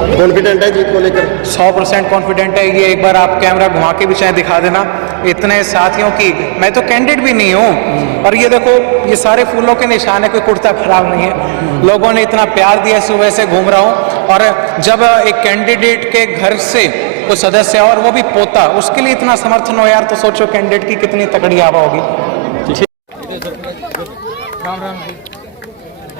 Confident है जीत को लेकर? 100% कॉन्फिडेंट है। ये एक बार आप कैमरा घुमा के भी चाहे दिखा देना, इतने साथियों की, मैं तो कैंडिडेट भी नहीं हूँ, और ये देखो ये सारे फूलों के निशान है, कोई कुर्ता खराब नहीं है। लोगों ने इतना प्यार दिया, सुबह से घूम रहा हूँ। और जब एक कैंडिडेट के घर से कोई सदस्य और वो भी पोता, उसके लिए इतना समर्थन हो यार, तो सोचो कैंडिडेट की कितनी तगड़ी हवा होगी।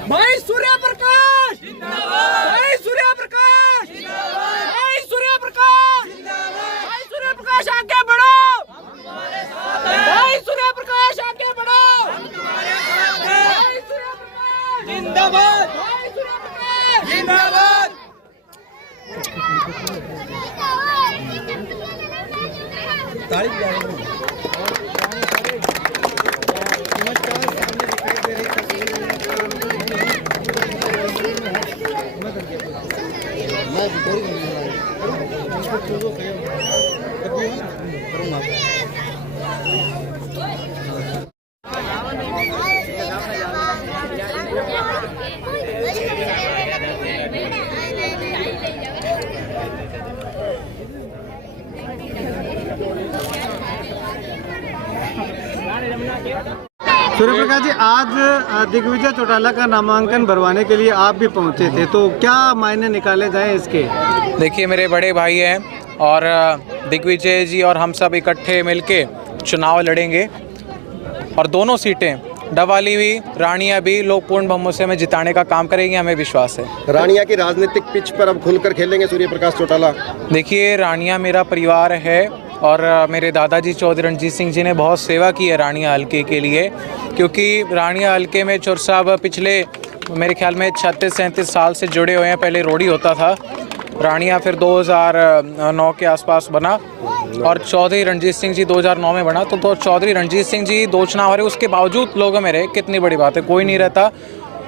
भाई सूर्य प्रकाश जिंदाबाद, भाई सूर्य प्रकाश जिंदाबाद, भाई सूर्य प्रकाश जिंदाबाद, भाई सूर्य प्रकाश आगे बढ़ो, हम तुम्हारे साथ हैं, भाई सूर्य प्रकाश आगे बढ़ो, हम तुम्हारे साथ हैं, भाई सूर्य प्रकाश जिंदाबाद, भाई सूर्य प्रकाश जिंदाबाद। सूर्य प्रकाश जी, आज दिग्विजय चौटाला का नामांकन भरवाने के लिए आप भी पहुंचे थे, तो क्या मायने निकाले जाएं इसके? देखिए मेरे बड़े भाई हैं और दिग्विजय जी और हम सब इकट्ठे मिलके चुनाव लड़ेंगे और दोनों सीटें डवाली भी रानिया भी लोग पूर्ण बहुमत से हमें जिताने का काम करेंगे, हमें विश्वास है। रानिया की राजनीतिक पिच पर अब खुलकर खेलेंगे सूर्य प्रकाश चौटाला? देखिए रानिया मेरा परिवार है और मेरे दादाजी चौधरी रणजीत सिंह जी ने बहुत सेवा की है रानिया हल्के के लिए, क्योंकि रानिया हल्के में चौर साहब पिछले मेरे ख्याल में 36-37 साल से जुड़े हुए हैं। पहले रोडी होता था, रानिया फिर 2009 के आसपास बना और चौधरी रणजीत सिंह जी 2009 में बना। तो चौधरी रणजीत सिंह जी 2 चुनाव हारे, उसके बावजूद लोगों में रहे, कितनी बड़ी बात है। कोई नहीं रहता,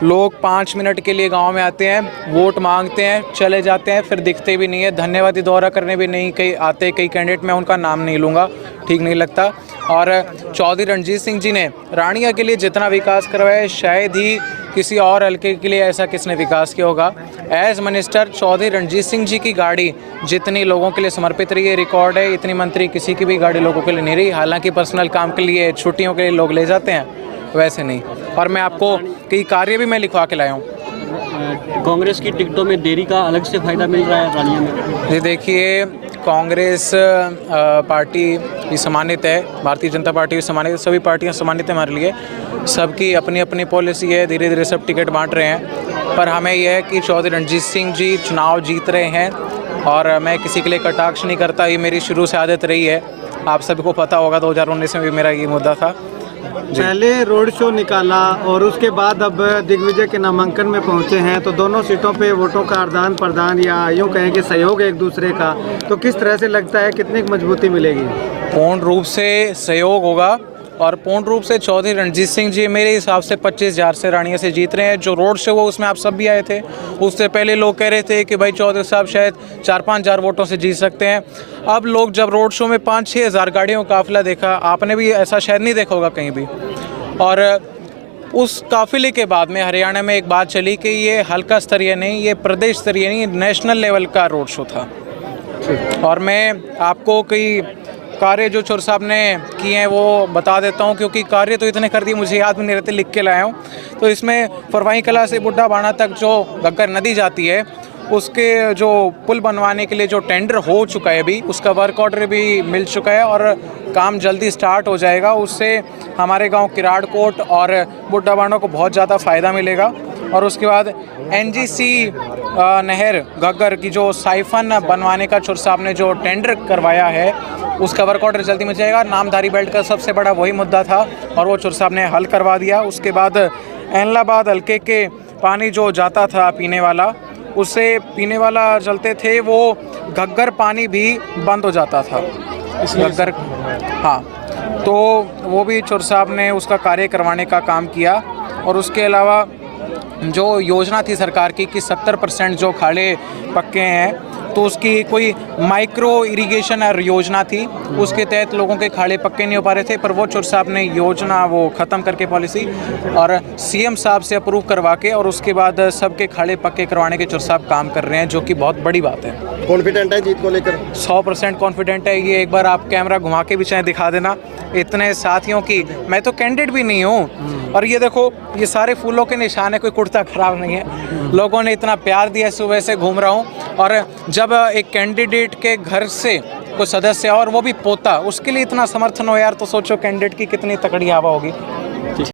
लोग 5 मिनट के लिए गांव में आते हैं, वोट मांगते हैं, चले जाते हैं, फिर दिखते भी नहीं है। धन्यवादी दौरा करने भी नहीं कई आते, कई कैंडिडेट, मैं उनका नाम नहीं लूँगा, ठीक नहीं लगता। और चौधरी रणजीत सिंह जी ने रानिया के लिए जितना विकास करवाया है, शायद ही किसी और हल्के के लिए ऐसा किसने विकास किया होगा। एज मिनिस्टर चौधरी रणजीत सिंह जी की गाड़ी जितनी लोगों के लिए समर्पित रही है, रिकॉर्ड है, इतनी मंत्री किसी की भी गाड़ी लोगों के लिए नहीं रही। हालांकि पर्सनल काम के लिए, छुट्टियों के लिए लोग ले जाते हैं, वैसे नहीं। और मैं आपको कई कार्य भी मैं लिखवा के लाया हूँ। कांग्रेस की टिकटों में देरी का अलग से फायदा मिल रहा है रानिया में? ये देखिए कांग्रेस पार्टी भी सम्मानित है, भारतीय जनता पार्टी भी सम्मानित है, सभी पार्टियां सम्मानित है हमारे लिए। सबकी अपनी अपनी पॉलिसी है, धीरे धीरे सब टिकट बांट रहे हैं। पर हमें यह है कि चौधरी रणजीत सिंह जी चुनाव जीत रहे हैं और मैं किसी के लिए कटाक्ष नहीं करता, ये मेरी शुरू से आदत रही है। आप सभी को पता होगा 2019 में भी मेरा ये मुद्दा था। पहले रोड शो निकाला और उसके बाद अब दिग्विजय के नामांकन में पहुंचे हैं, तो दोनों सीटों पे वोटों का आदान प्रदान या यूँ कहें कि सहयोग एक दूसरे का, तो किस तरह से लगता है कितनी मजबूती मिलेगी? पूर्ण रूप से सहयोग होगा और पूर्ण रूप से चौधरी रणजीत सिंह जी मेरे हिसाब से 25,000 से रानिया से जीत रहे हैं। जो रोड शो हुआ उसमें आप सब भी आए थे, उससे पहले लोग कह रहे थे कि भाई चौधरी साहब शायद 4-5 हज़ार वोटों से जीत सकते हैं। अब लोग जब रोड शो में 5-6 हज़ार गाड़ियों का काफिला देखा, आपने भी ऐसा शायद नहीं देखा होगा कहीं भी, और उस काफिले के बाद में हरियाणा में एक बात चली कि ये हल्का स्तरीय नहीं, ये प्रदेश स्तरीय नहीं, नेशनल लेवल का रोड शो था। और मैं आपको कई कार्य जो चौर साहब ने किए हैं वो बता देता हूं, क्योंकि कार्य तो इतने कर दिए मुझे याद भी नहीं रहते, लिख के लाया हूं। तो इसमें फरवाई कला से बुड्ढा बाणा तक जो घग्गर नदी जाती है, उसके जो पुल बनवाने के लिए जो टेंडर हो चुका है अभी, उसका वर्क ऑर्डर भी मिल चुका है और काम जल्दी स्टार्ट हो जाएगा। उससे हमारे गांव किराड़कोट और बुड्ढा बाणा को बहुत ज़्यादा फ़ायदा मिलेगा। और उसके बाद एनजीसी नहर घग्गर की जो साइफन बनवाने का चौर साहब ने जो टेंडर करवाया है, उसका वर्क ऑर्डर जल्दी मिल जाएगा। नामधारी बेल्ट का सबसे बड़ा वही मुद्दा था और वो चौर साहब ने हल करवा दिया। उसके बाद एलनाबाद हल्के के पानी जो जाता था पीने वाला, उससे पीने वाला चलते थे, वो घग्गर पानी भी बंद हो जाता था घग्गर, हाँ, तो वो भी चौर साहब ने उसका कार्य करवाने का काम किया। और उसके अलावा जो योजना थी सरकार की कि 70% जो खाड़े पक्के हैं तो उसकी कोई माइक्रो इरिगेशन योजना थी, उसके तहत लोगों के खाड़े पक्के नहीं हो पा रहे थे, पर वो चुर साहब ने योजना वो ख़त्म करके पॉलिसी और सीएम साहब से अप्रूव करवा के और उसके बाद सबके खाड़े पक्के करवाने के चुर साहब काम कर रहे हैं, जो कि बहुत बड़ी बात है। कॉन्फिडेंट है जीत को लेकर? 100% कॉन्फिडेंट है। ये एक बार आप कैमरा घुमा के भी चाहे दिखा देना, इतने साथियों की, मैं तो कैंडिडेट भी नहीं हूँ, और ये देखो ये सारे फूलों के निशान है, कोई कुर्ता खराब नहीं है, लोगों ने इतना प्यार दिया, सुबह से घूम रहा हूँ। और जब एक कैंडिडेट के घर से कोई सदस्य और वो भी पोता, उसके लिए इतना समर्थन हो यार, तो सोचो कैंडिडेट की कितनी तकड़ी हवा होगी।